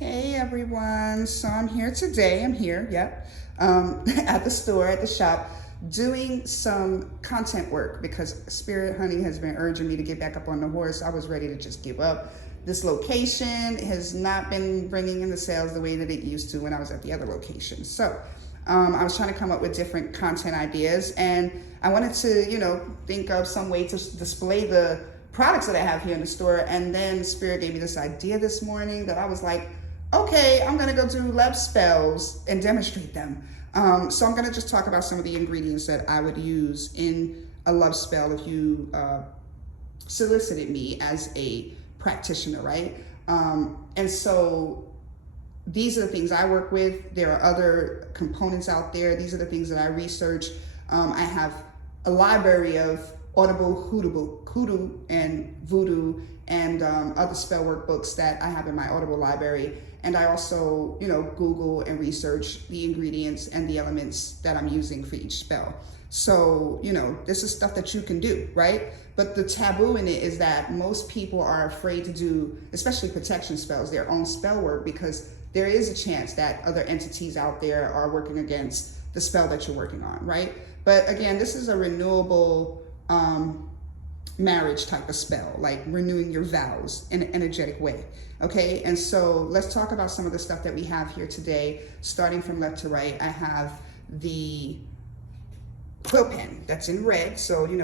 Hey everyone, so I'm here today, at the store, at the shop, doing some content work because Spirit Honey has been urging me to get back up on the horse. I was ready to just give up. This location has not been bringing in the sales the way that it used to when I was at the other location. So I was trying to come up with different content ideas, and I wanted to, think of some way to display the products that I have here in the store. And then Spirit gave me this idea this morning that I was like, okay, I'm gonna go do love spells and demonstrate them. So I'm gonna just talk about some of the ingredients that I would use in a love spell if you solicited me as a practitioner, right? And so these are the things I work with. There are other components out there. These are the things that I research. I have a library of Audible, hoodoo, and voodoo, and other spell workbooks that I have in my Audible library. And I also, Google and research the ingredients and the elements that I'm using for each spell. So, this is stuff that you can do, right? But the taboo in it is that most people are afraid to do, especially protection spells, their own spell work, because there is a chance that other entities out there are working against the spell that you're working on, right? But again, this is a renewable marriage type of spell, like renewing your vows in an energetic way. Okay, and so let's talk about some of the stuff that we have here today. Starting from left to right, I have the quill pen that's in red. So we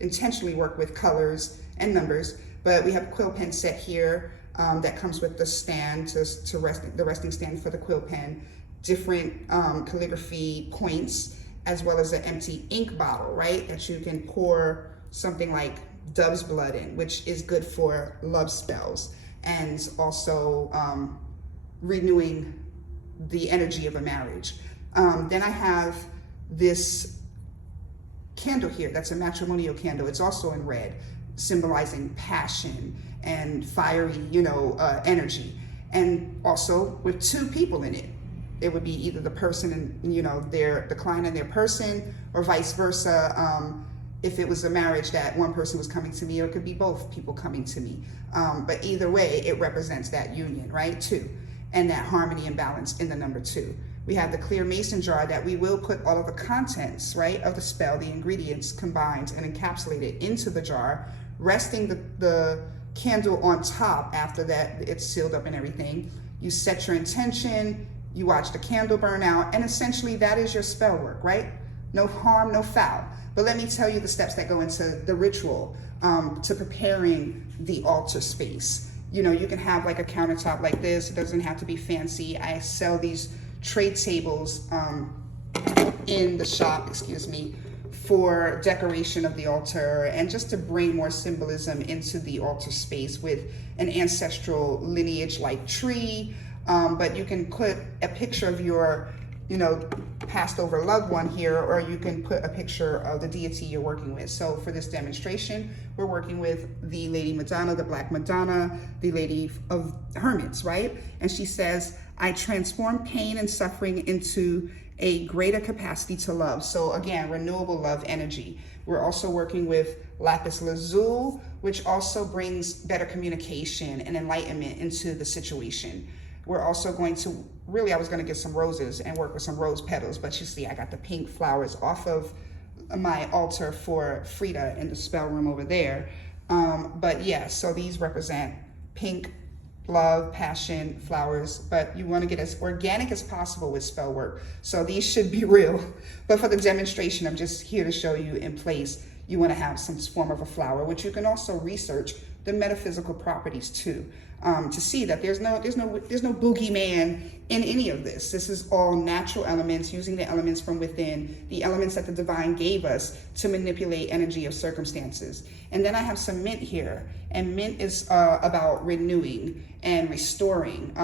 intentionally work with colors and numbers, but we have a quill pen set here that comes with the stand to rest, the resting stand for the quill pen, different calligraphy points, as well as an empty ink bottle, right? That you can pour something like dove's blood in, which is good for love spells, and also renewing the energy of a marriage. Then I have this candle here that's a matrimonial candle. It's also in red, symbolizing passion and fiery, energy. And also with two people in it. It would be either the person and the client and their person, or vice versa. If it was a marriage that one person was coming to me, or it could be both people coming to me. But either way, it represents that union, right? Two, and that harmony and balance in the number two. We have the clear mason jar that we will put all of the contents, right, of the spell, the ingredients combined and encapsulated into the jar, resting the candle on top after that it's sealed up and everything. You set your intention, you watch the candle burn out, and essentially that is your spell work, right? No harm, no foul. But let me tell you the steps that go into the ritual to preparing the altar space. You can have like a countertop like this. It doesn't have to be fancy. I sell these tray tables in the shop, for decoration of the altar and just to bring more symbolism into the altar space with an ancestral lineage like tree. But you can put a picture of your, passed over loved one here, or you can put a picture of the deity you're working with. So for this demonstration, we're working with the Lady Madonna, the Black Madonna, the Lady of Hermits, right? And she says, I transform pain and suffering into a greater capacity to love. So again, renewable love energy. We're also working with lapis lazuli, which also brings better communication and enlightenment into the situation. We're also going to, I was going to get some roses and work with some rose petals, but you see I got the pink flowers off of my altar for Frida in the spell room over there. But yeah, so these represent pink, love, passion, flowers, but you want to get as organic as possible with spell work. So these should be real, but for the demonstration, I'm just here to show you in place. You want to have some form of a flower, which you can also research the metaphysical properties too, to see that there's no boogeyman in any of this. This is all natural elements, using the elements from within, the elements that the divine gave us to manipulate energy of circumstances. And then I have some mint here, and mint is about renewing and restoring,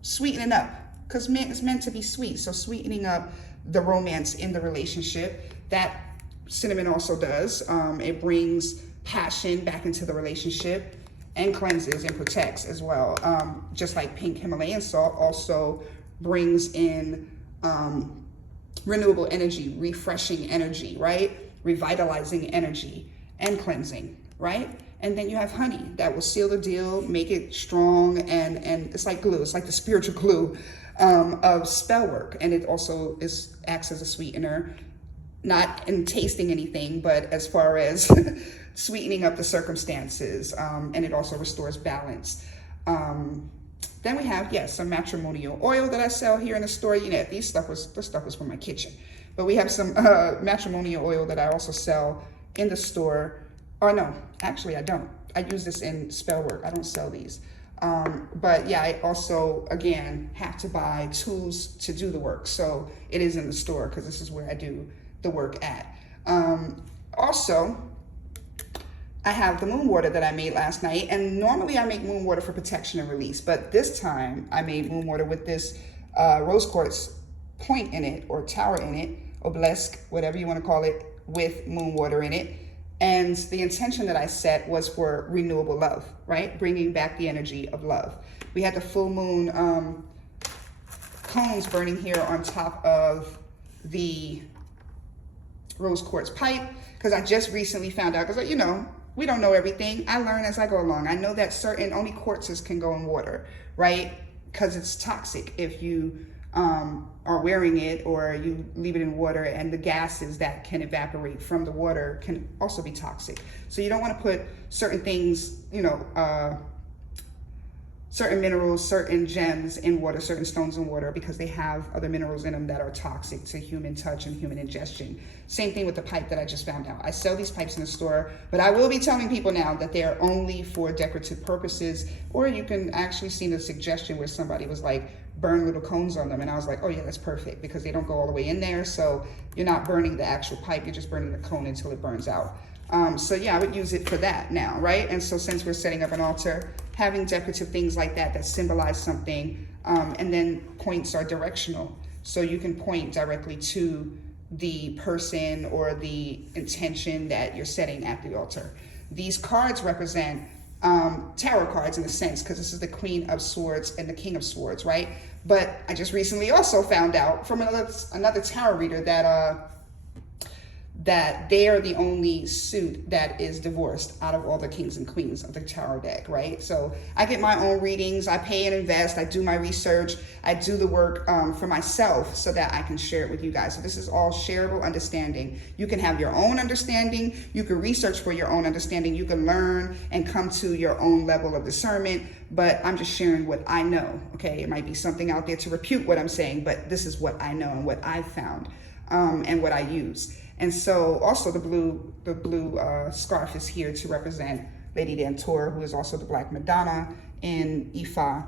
sweetening up, because mint is meant to be sweet. So sweetening up the romance in the relationship. That cinnamon also does. It brings passion back into the relationship and cleanses and protects as well. Just like pink Himalayan salt also brings in renewable energy, refreshing energy, right? Revitalizing energy and cleansing, right? And then you have honey that will seal the deal, make it strong, and it's like glue. It's like the spiritual glue of spell work. And it also acts as a sweetener, not in tasting anything, but as far as sweetening up the circumstances. And it also restores balance. Then we have, yes, some matrimonial oil that I sell here in the store. You know, this stuff was for my kitchen. But we have some matrimonial oil that I also sell in the store. Or no, actually I don't. I use this in spell work. I don't sell these. But yeah, I also, again, have to buy tools to do the work. So it is in the store because this is where I do the work at. Also, I have the moon water that I made last night, and normally I make moon water for protection and release, but this time I made moon water with this rose quartz point in it, or tower in it, obelisk, whatever you want to call it, with moon water in it. And the intention that I set was for renewable love, right? Bringing back the energy of love. We had the full moon cones burning here on top of the rose quartz pipe, because I just recently found out, because, you know, we don't know everything. I learn as I go along. I know that only quartzes can go in water, right? Because it's toxic if you are wearing it or you leave it in water, and the gases that can evaporate from the water can also be toxic. So you don't want to put certain things, you know, certain minerals, certain gems in water, certain stones in water, because they have other minerals in them that are toxic to human touch and human ingestion. Same thing with the pipe that I just found out. I sell these pipes in the store, but I will be telling people now that they are only for decorative purposes, or you can actually see the suggestion where somebody was like, burn little cones on them. And I was like, oh yeah, that's perfect, because they don't go all the way in there. So you're not burning the actual pipe, you're just burning the cone until it burns out. So yeah, I would use it for that now, right? And so since we're setting up an altar, having decorative things like that symbolize something, and then points are directional. So you can point directly to the person or the intention that you're setting at the altar. These cards represent tarot cards in a sense, because this is the Queen of Swords and the King of Swords, right? But I just recently also found out from another tarot reader that they are the only suit that is divorced out of all the kings and queens of the tarot deck, right? So I get my own readings, I pay and invest, I do my research, I do the work for myself so that I can share it with you guys. So this is all shareable understanding. You can have your own understanding, you can research for your own understanding, you can learn and come to your own level of discernment, but I'm just sharing what I know, okay? It might be something out there to refute what I'm saying, but this is what I know and what I've found and what I use. And so also the blue scarf is here to represent Lady Dantor, who is also the Black Madonna in Ifa.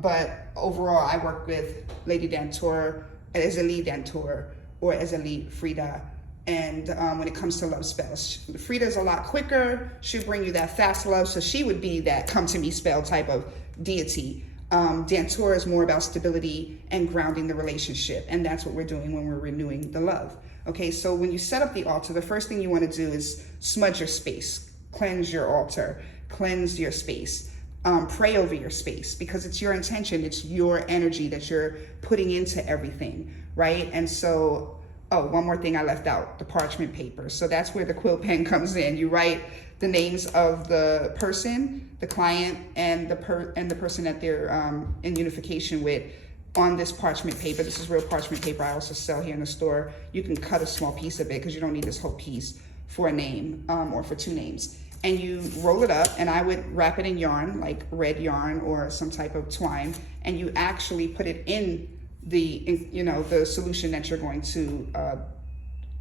But overall, I work with Lady Dantor, Ezeli Dantor, or Ezeli Frida. And when it comes to love spells, Frida is a lot quicker. She'll bring you that fast love. So she would be that come to me spell type of deity. Dantor is more about stability and grounding the relationship. And that's what we're doing when we're renewing the love. Okay, so when you set up the altar, the first thing you want to do is smudge your space, cleanse your altar, cleanse your space, pray over your space, because it's your intention, it's your energy that you're putting into everything, right? And so, oh, one more thing I left out, the parchment paper. So that's where the quill pen comes in. You write the names of the person, the client, and the person that they're in unification with on this parchment paper. This is real parchment paper I also sell here in the store. You can cut a small piece of it because you don't need this whole piece for a name or for two names. And you roll it up, and I would wrap it in yarn, like red yarn or some type of twine, and you actually put it in the solution that you're going to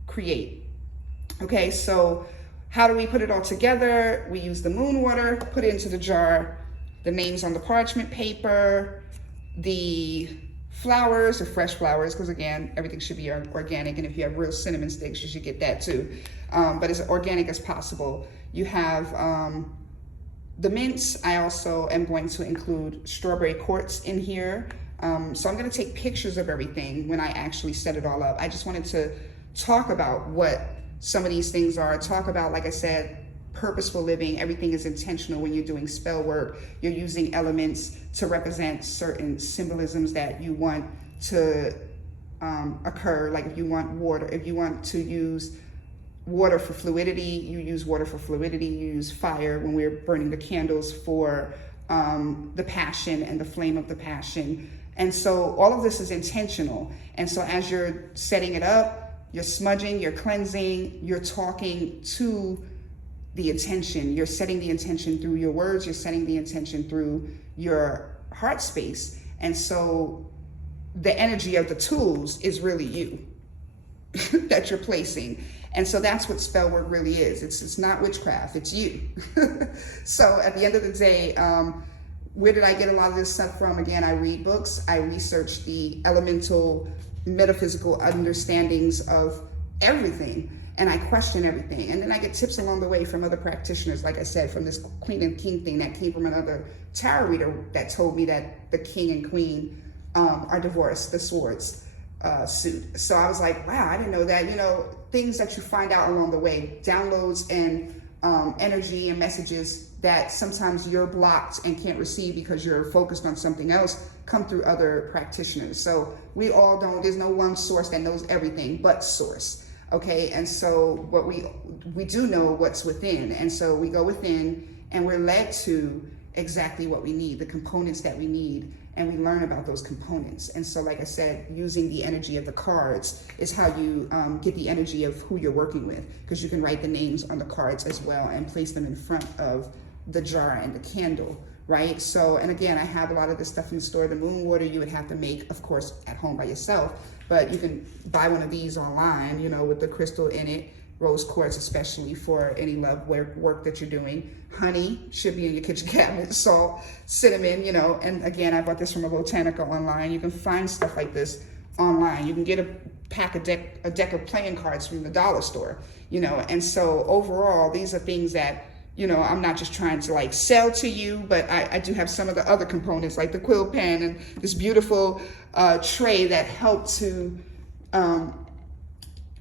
create. Okay, so how do we put it all together? We use the moon water, put it into the jar, the names on the parchment paper, the flowers or fresh flowers, because again, everything should be organic, and if you have real cinnamon sticks, you should get that too, but as organic as possible. You have the mints. I also am going to include strawberry quartz in here, so I'm going to take pictures of everything when I actually set it all up. I just wanted to talk about what some of these things are, talk about, like I said, purposeful living. Everything is intentional when you're doing spell work. You're using elements to represent certain symbolisms that you want to occur. Like if you want water, if you want to use water for fluidity, you use water for fluidity, you use fire when we're burning the candles for the passion and the flame of the passion. And so all of this is intentional. And so as you're setting it up, you're smudging, you're cleansing, you're talking to the intention. You're setting the intention through your words, you're setting the intention through your heart space. And so the energy of the tools is really you that you're placing. And so that's what spell work really is. It's not witchcraft, it's you. So at the end of the day, where did I get a lot of this stuff from? Again, I read books, I research the elemental metaphysical understandings of everything, and I question everything. And then I get tips along the way from other practitioners, like I said, from this Queen and King thing that came from another tarot reader that told me that the King and Queen are divorced, the swords suit. So I was like, wow, I didn't know that. You know, things that you find out along the way, downloads and energy and messages that sometimes you're blocked and can't receive because you're focused on something else, come through other practitioners. So we all don't, there's no one source that knows everything but source. Okay, and so what we do know what's within, and so we go within and we're led to exactly what we need, the components that we need, and we learn about those components. And so, like I said, using the energy of the cards is how you get the energy of who you're working with, because you can write the names on the cards as well and place them in front of the jar and the candle, right? So, and again, I have a lot of this stuff in the store. The moon water you would have to make, of course, at home by yourself, but you can buy one of these online, you know, with the crystal in it, rose quartz especially for any love work that you're doing. Honey should be in your kitchen cabinet, salt, cinnamon, you know, and again, I bought this from a Botanica online. You can find stuff like this online. You can get a deck of playing cards from the dollar store, you know, and so overall, these are things that, you know, I'm not just trying to like sell to you, but I do have some of the other components like the quill pen and this beautiful tray that help to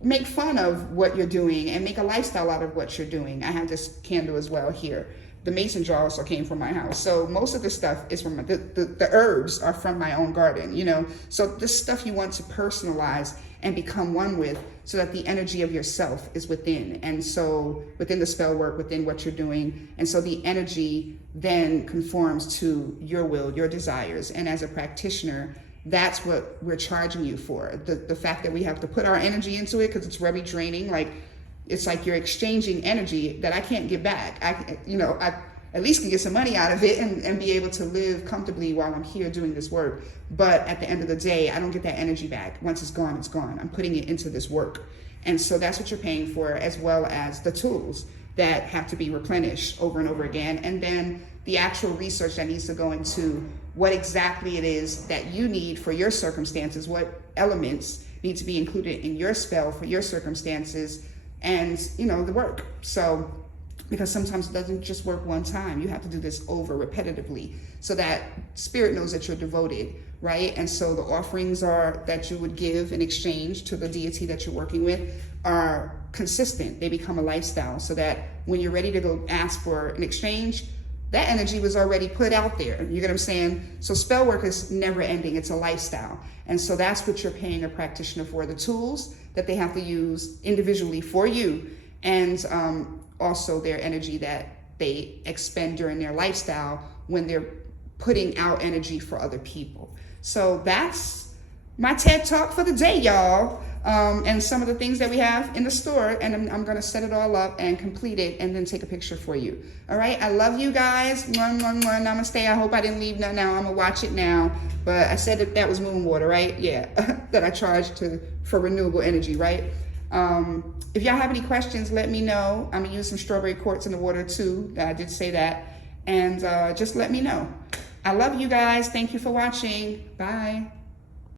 make fun of what you're doing and make a lifestyle out of what you're doing. I have this candle as well here. The mason jar also came from my house. So most of the stuff is from the herbs are from my own garden, you know. So this stuff you want to personalize and become one with, so that the energy of yourself is within. And so within the spell work, within what you're doing. And so the energy then conforms to your will, your desires. And as a practitioner, that's what we're charging you for. The fact that we have to put our energy into it, because it's very draining. Like, it's like you're exchanging energy that I can't get back. I at least can get some money out of it and be able to live comfortably while I'm here doing this work. But at the end of the day, I don't get that energy back. Once it's gone, it's gone. I'm putting it into this work. And so that's what you're paying for, as well as the tools that have to be replenished over and over again. And then the actual research that needs to go into what exactly it is that you need for your circumstances, what elements need to be included in your spell for your circumstances, and, you know, the work. So, because sometimes it doesn't just work one time. You have to do this over repetitively so that spirit knows that you're devoted, right? And so the offerings that you would give in exchange to the deity that you're working with are consistent. They become a lifestyle, so that when you're ready to go ask for an exchange, that energy was already put out there. You get what I'm saying? So spell work is never ending. It's a lifestyle. And so that's what you're paying a practitioner for, the tools that they have to use individually for you, and also their energy that they expend during their lifestyle when they're putting out energy for other people. So that's my TED Talk for the day, y'all. And some of the things that we have in the store, and I'm gonna set it all up and complete it and then take a picture for you. All right, I love you guys. Namaste. I hope I didn't leave now. I'm gonna watch it now. But I said that was moon water, right? Yeah, that I charged for renewable energy, right? If y'all have any questions, let me know. I'm gonna use some strawberry quartz in the water too. I did say that. And just let me know. I love you guys. Thank you for watching. Bye.